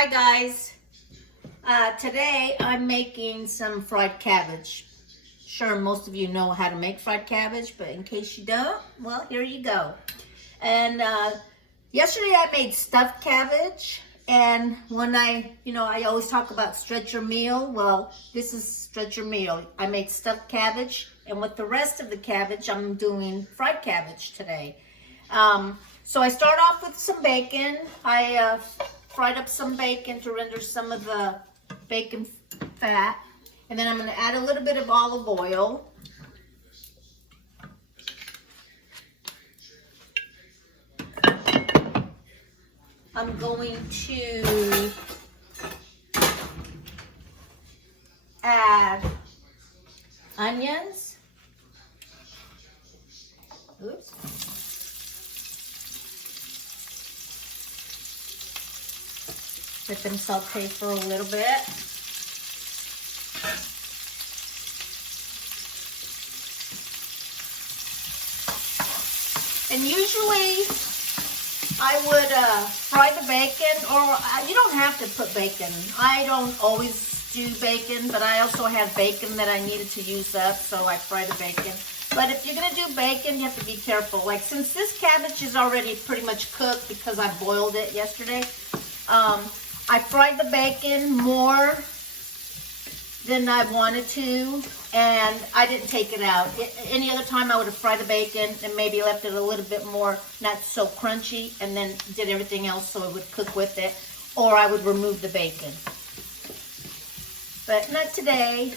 Hi guys, today I'm making some fried cabbage. Sure, most of you know how to make fried cabbage, but in case you don't, well, here you go. And yesterday I made stuffed cabbage, and when I always talk about stretch your meal. Well, this is stretch your meal. I made stuffed cabbage, and with the rest of the cabbage, I'm doing fried cabbage today. So I start off with some bacon. I fried up some bacon to render some of the bacon fat. And then I'm going to add a little bit of olive oil. I'm going to add onions. Oops. Let them saute for a little bit. And usually I would fry the bacon, or you don't have to put bacon. I don't always do bacon, but I also had bacon that I needed to use up, so I fried the bacon. But if you're going to do bacon, you have to be careful. Like, since this cabbage is already pretty much cooked because I boiled it yesterday, I fried the bacon more than I wanted to, and I didn't take it out. Any other time I would have fried the bacon and maybe left it a little bit more, not so crunchy, and then did everything else so it would cook with it, or I would remove the bacon. But not today.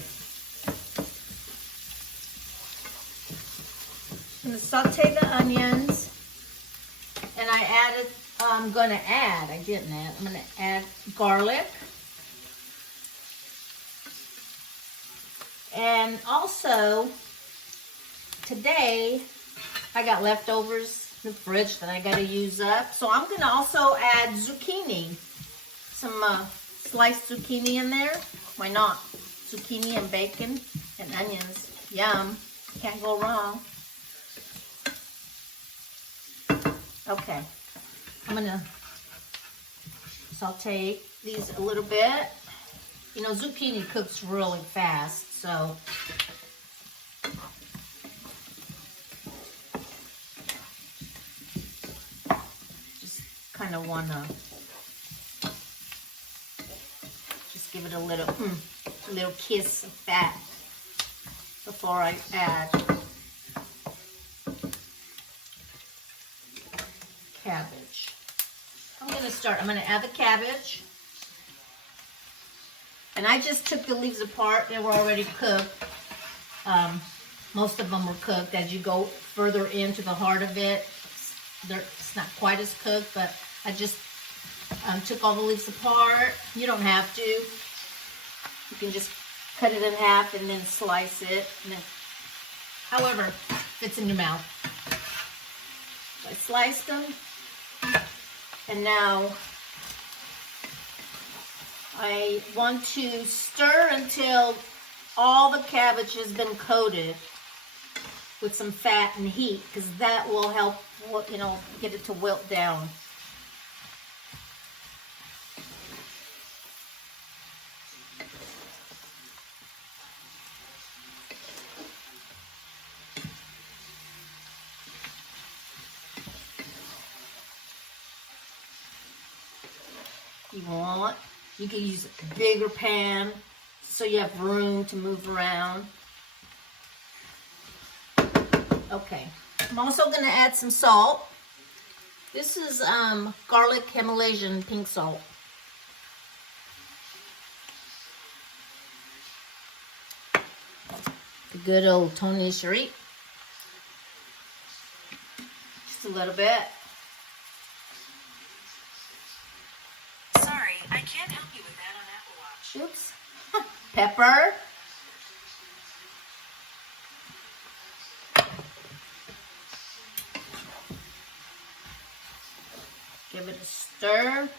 I'm going to saute the onions, and I'm going to add garlic. And also, today, I got leftovers in the fridge that I got to use up. So I'm going to also add zucchini. Some sliced zucchini in there. Why not? Zucchini and bacon and onions. Yum. Can't go wrong. Okay. I'm going to saute these a little bit. You know, zucchini cooks really fast, so just kind of want to just give it a little kiss of fat before I add cabbage. I'm going to add the cabbage. And I just took the leaves apart. They were already cooked. Most of them were cooked. As you go further into the heart of it, it's not quite as cooked, but I just took all the leaves apart. You don't have to. You can just cut it in half and then slice it. And then, however fits in your mouth. I sliced them. And now I want to stir until all the cabbage has been coated with some fat and heat, because that will help, get it to wilt down. You can use a bigger pan so you have room to move around. Okay, I'm also going to add some salt. This is garlic Himalayan pink salt. The good old Tony Sherry. Just a little bit. I can't help you with that on Apple Watch. Oops. Pepper. Give it a stir.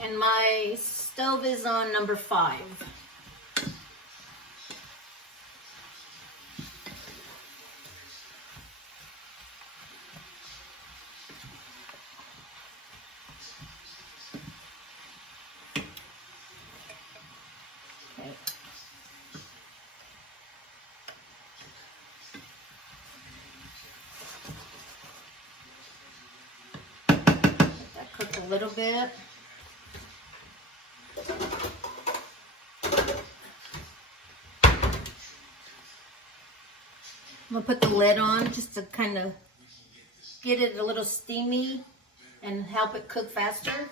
And my stove is on number 5. cook a little bit. I'm gonna put the lid on just to kind of get it a little steamy and help it cook faster.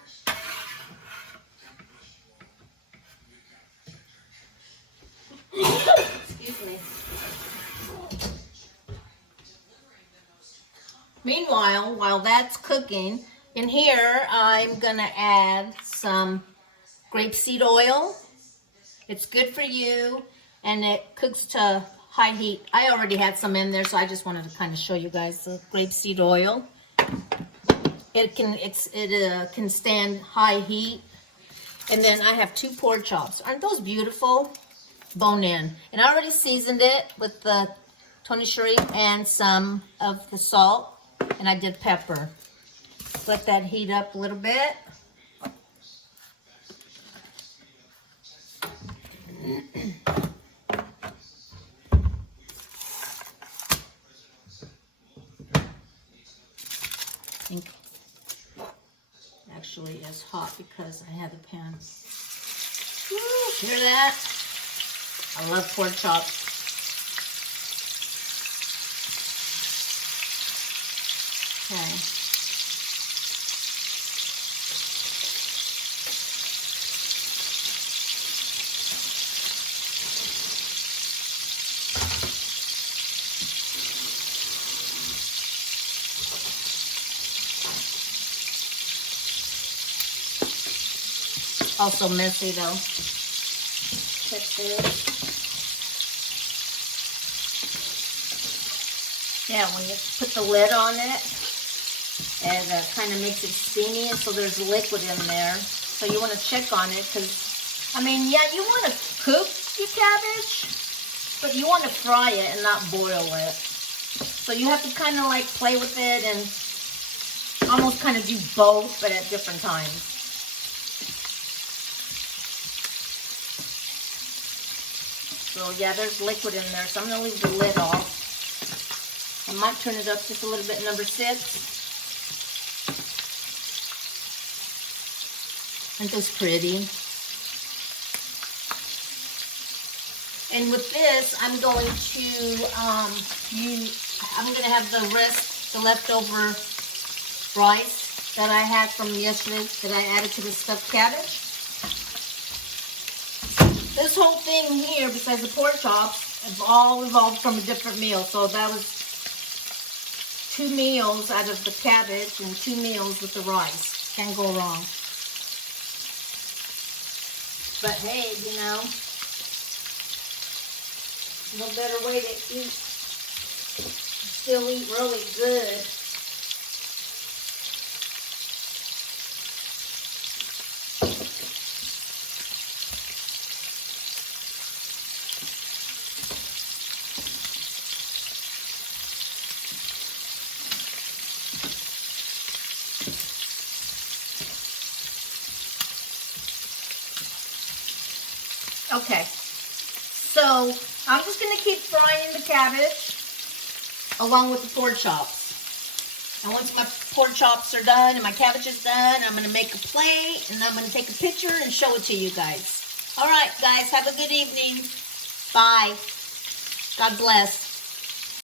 Excuse me. Meanwhile, while that's cooking, in here I'm gonna add some grapeseed oil. It's good for you, and it cooks to high heat. I already had some in there, so I just wanted to kind of show you guys the grapeseed oil. It can stand high heat. And then I have 2 pork chops. Aren't those beautiful? Bone in. And I already seasoned it with the Tony shrimp and some of the salt. And I did pepper. Let that heat up a little bit. I think actually it's hot because I had the pan. Woo, hear that? I love pork chops. Okay. Also messy though. Check this. Yeah, when you put the lid on it, it kind of makes it steamy, and so there's liquid in there. So you want to check on it, because, I mean, yeah, you want to cook your cabbage, but you want to fry it and not boil it. So you have to kind of like play with it and almost kind of do both, but at different times. So yeah, there's liquid in there, so I'm going to leave the lid off. I might turn it up just a little bit, number 6. Aren't those pretty? And with this, I'm going to have the leftover rice that I had from yesterday that I added to the stuffed cabbage. This whole thing here, because the pork chops have all evolved from a different meal. So that was 2 meals out of the cabbage and 2 meals with the rice. Can't go wrong. But hey, you know, no better way to eat. Still eat really good. Okay, so I'm just going to keep frying the cabbage along with the pork chops. And once my pork chops are done and my cabbage is done, I'm going to make a plate and I'm going to take a picture and show it to you guys. All right, guys, have a good evening. Bye. God bless.